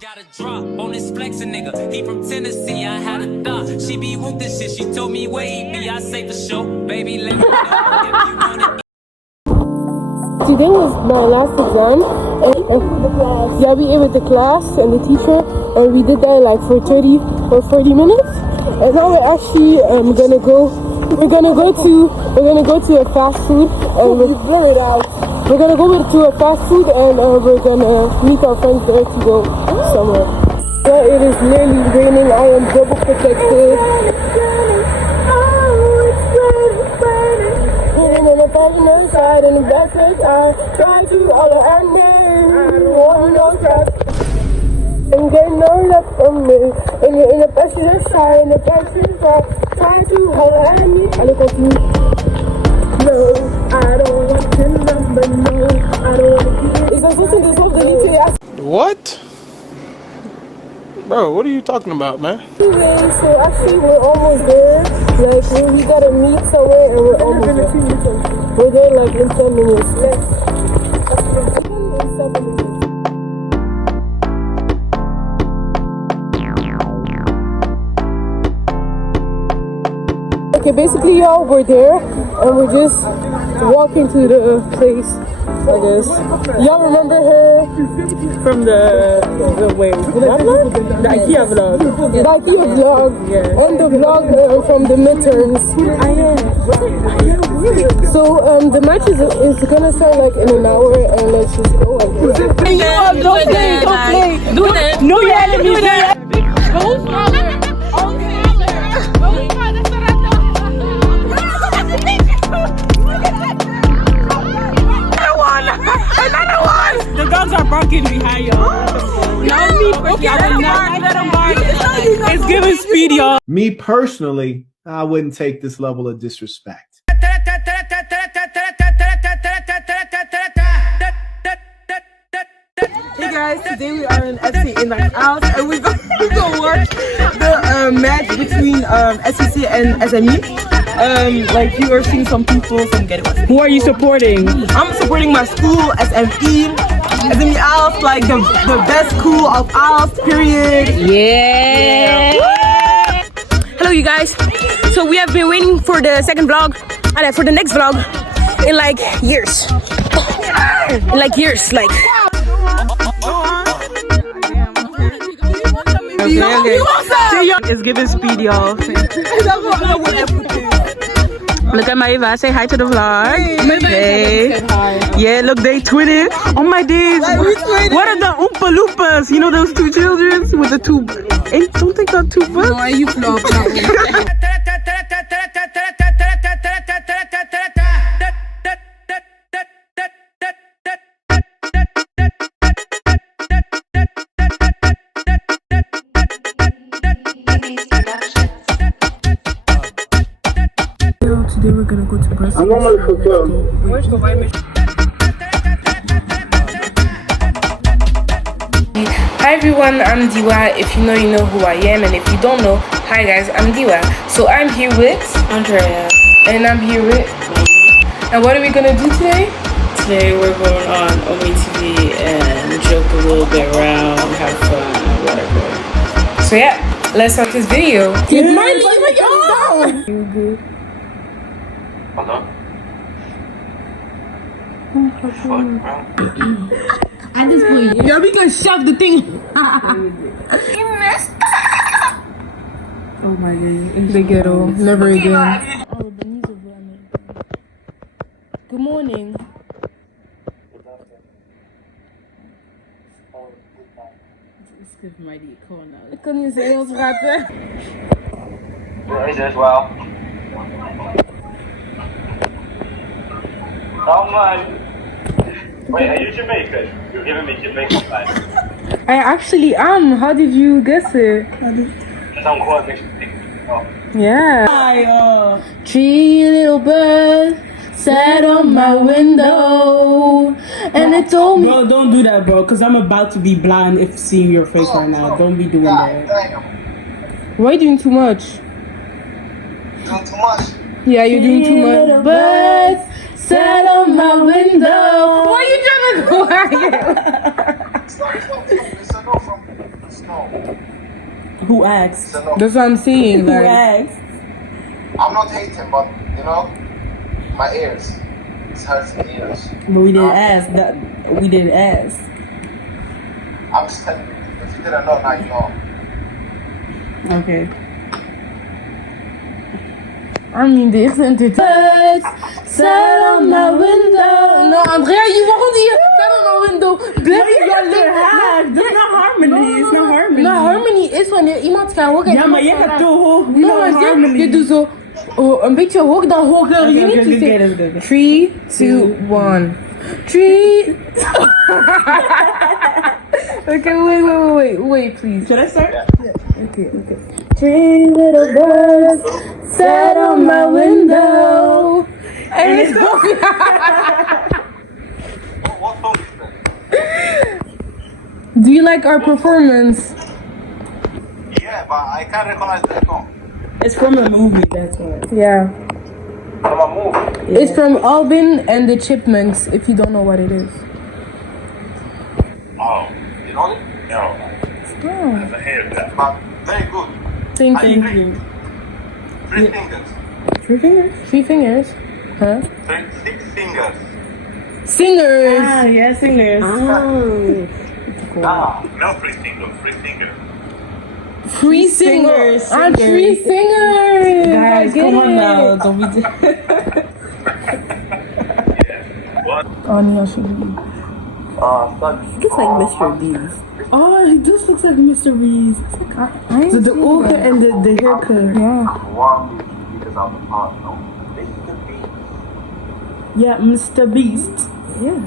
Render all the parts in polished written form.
Got a drop on this flexin' nigga. He from Tennessee. I had a thought. She be with this shit. She told me where he be. I say for sure. Baby, let me know if you wanna. Today was my last exam, and yeah, we ate with the class and the teacher, and we did that like for 30 or 40 minutes. And now we're actually gonna go to a fast food. Blur it out. We're gonna go to a fast food, and we're gonna meet our friends there to go somewhere. Yeah, it is nearly raining. I am double protected. On the side and the back I try to all the handmade warm no crap and get no luck from me and you're in the passenger side and the passenger side try to all the handmade I look at you. No, I don't want to number, no, I don't want to get. Is that something that's off the lied? What? Bro, what are you talking about, man? Anyway, so actually we're almost there. Like we gotta meet somewhere and we're almost there. We're there like in 10 minutes. Okay, basically y'all, we're there and we're just walking to the place, I guess. Y'all remember her from the IKEA vlog? The IKEA vlog, yeah. And the vlog from the midterms. So the match is gonna start like in an hour, and let's just go. Don't play. Do that. No, your enemies. Another one. The dogs are barking behind y'all. No, me. Okay, let them bark. It's giving speed, y'all. Me personally, I wouldn't take this level of disrespect. Hey guys, today we are in FC in my house and we're gonna watch the match between SEC and SME. Like you are seeing some people from Get It. Who are you supporting? I'm supporting my school, SME. SME Alf, like the best school of Alf, period. Yeah. Hello you guys. So we have been waiting for the second vlog, and for the next vlog in like years. Okay. It's giving speed, y'all. Look at my Eva. Say hi to the vlog. Hey. Yeah, look, they twitted. Oh my days. What are the Oompa Loompas? You know those two children with the two. Don't they got two books? No, you flop. Today we're gonna go to Brussels. Hi everyone, I'm Diwa. If you know, you know who I am, and if you don't know, hi guys, I'm Diwa. So I'm here with Andrea, and I'm here with and what are we gonna do today? Today we're going on Omi TV and joke a little bit around, have fun, whatever. So yeah, let's start this video. Get my leave down. Hold on. At this point, yeah, we can shove the thing. Oh my god, the ghetto, never again. Oh, the news of ramen. Good morning. It's good for my corner. Ik kan niet eens Engels praten. Raise as well. Come on. Wait, are you Jamaican? You're giving me Jamaican vibes. I actually am. How did you guess it? Some cool makes me think. Oh. Yeah. Three little birds sat on my window, and it told me. Bro, don't do that, bro, because I'm about to be blind if seeing your face right now. Don't be doing that. Why are you doing too much? Doing too much? Yeah, you're doing too much. Birds sat on my window. Why are you trying to go out? It's not from. Who asked? So no, That's what I'm saying. Who asked? I'm not hating, but you know, my ears. It's hurting ears. But we didn't ask. We didn't ask. I'm just telling you. If you didn't know, now you know. Okay. I mean, the isn't it? Set on my window. No, Andrea, je mag niet set on my window. Blijf je haak. Dat is not harmony. It's not harmony. No, harmony is wanneer iemand kan horen. Ja, maar je gaat te hoog. No, harmony. Je doet zo een beetje hoog, dan hoger. You need to say 3, 2, 1. 3. Okay, wait, please. Should I start? Yeah. Okay. 3 little birds sat on my window. And it's going. What song is that? Do you like our performance? Yeah, but I can't recognize that song. It's from a movie, that's why. Yeah. From a movie. It's from Alvin and the Chipmunks, if you don't know what it is. Oh, you know it? No. Oh. I heard that. But very good. Thank you. 3 fingers. 3 fingers? 3 fingers? Huh? 6 fingers. Singers! Ah, yeah, singers. No, 3 fingers. 3 fingers. 3 singers. Ah, 3 singers! Guys, come on now. Don't be. What? Oh, yeah, she did. Looks like Mr. Beast. Oh, he just looks like Mr. Beast. So the ogen and the haircut. Yeah. Warm because I'm the part, no? Mr. Beast. Yeah, Mr. Beast. Yeah.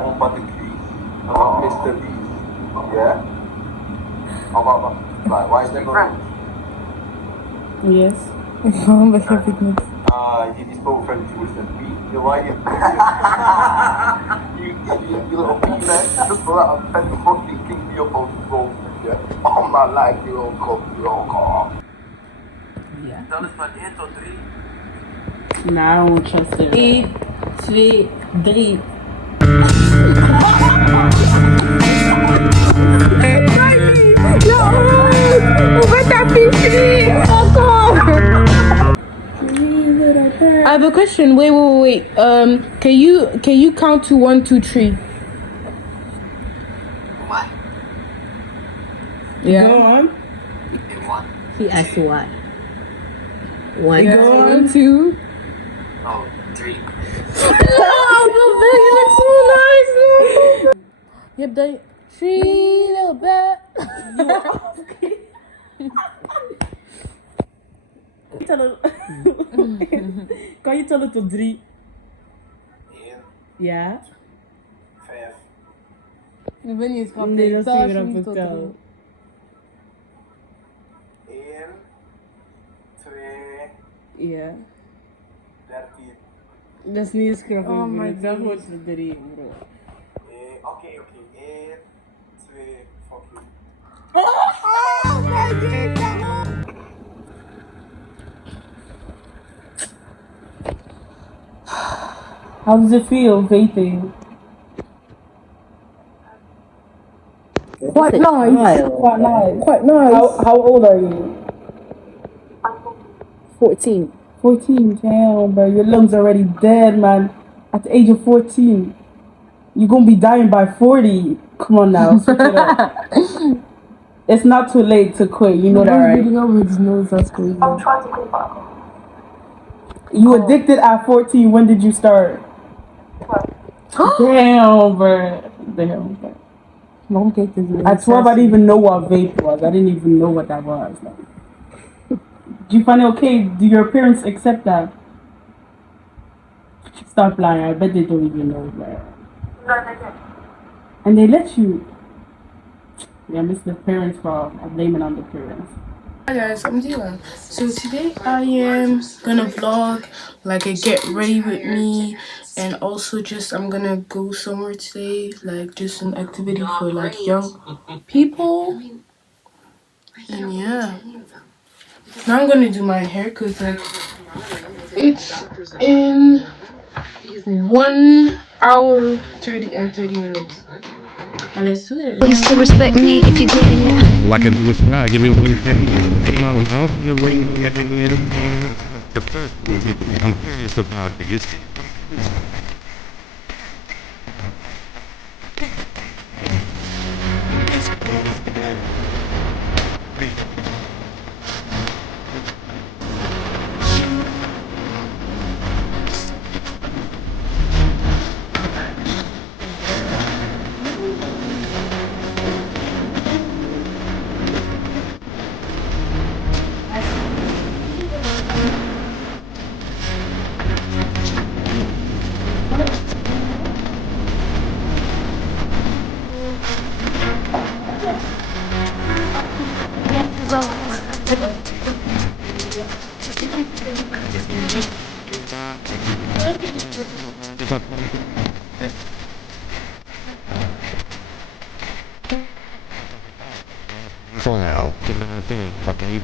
What about the crease? About Mr. Beast. Yeah? How about, like, why is that going? Yes. Waarom begrijp ik niet? He is so friendly with Mr. Beast. Why you little peanut, just for that I'm trying to fucking kick me up on the road, yeah? All my life, you don't come, you don't call. Yeah. Dat is maar 1 tot 3. Nah, I don't trust it. 1, 2, 3. I have a question. Wait. Can you count to 1, 2, 3? Why? Yeah. Go on. One. He asked why. One. Yeah. 1, 2. No, 3. Oh, you look so nice. Yep, that 3 little bit. Kan je tellen tot 3? 1, Ja. 5. Ik ben niet eens grappig. Nee, dat is Tel niet alsjeblieft grappig, tot tel. 1, 2, Ja. 13. Dat is niet eens grappig. Oh my Dat God. wordt de 3, bro. Oké. 1, 2, fuck you. How does it feel vaping? Quite nice. Quite nice. How old are you? 14. 14. Damn, bro. Your lungs already dead, man. At the age of 14. You're gonna be dying by 40. Come on now. Switch it up. It's not too late to quit. You know that, right? Bleeding over his nose. That's crazy. You addicted at 14. When did you start? Damn, bro. Damn. Bro. Mom cake is At 12, I didn't even know what vape was. I didn't even know what that was. Like, do you find it okay? Do your parents accept that? Stop lying. I bet they don't even know that. And they let you. Yeah, miss the parents' fault. I blame it on the parents. Hi guys, I'm Diva. So today I am gonna vlog like a get ready with me, and also just I'm gonna go somewhere today, like just an activity for like young people. And yeah, now I'm gonna do my hair because like it's in 1 hour 30 minutes. Let's do it. You still respect me if you're getting it. Like a with give me one thing. You're waiting to get in. The first I'm curious about this. For now, fucking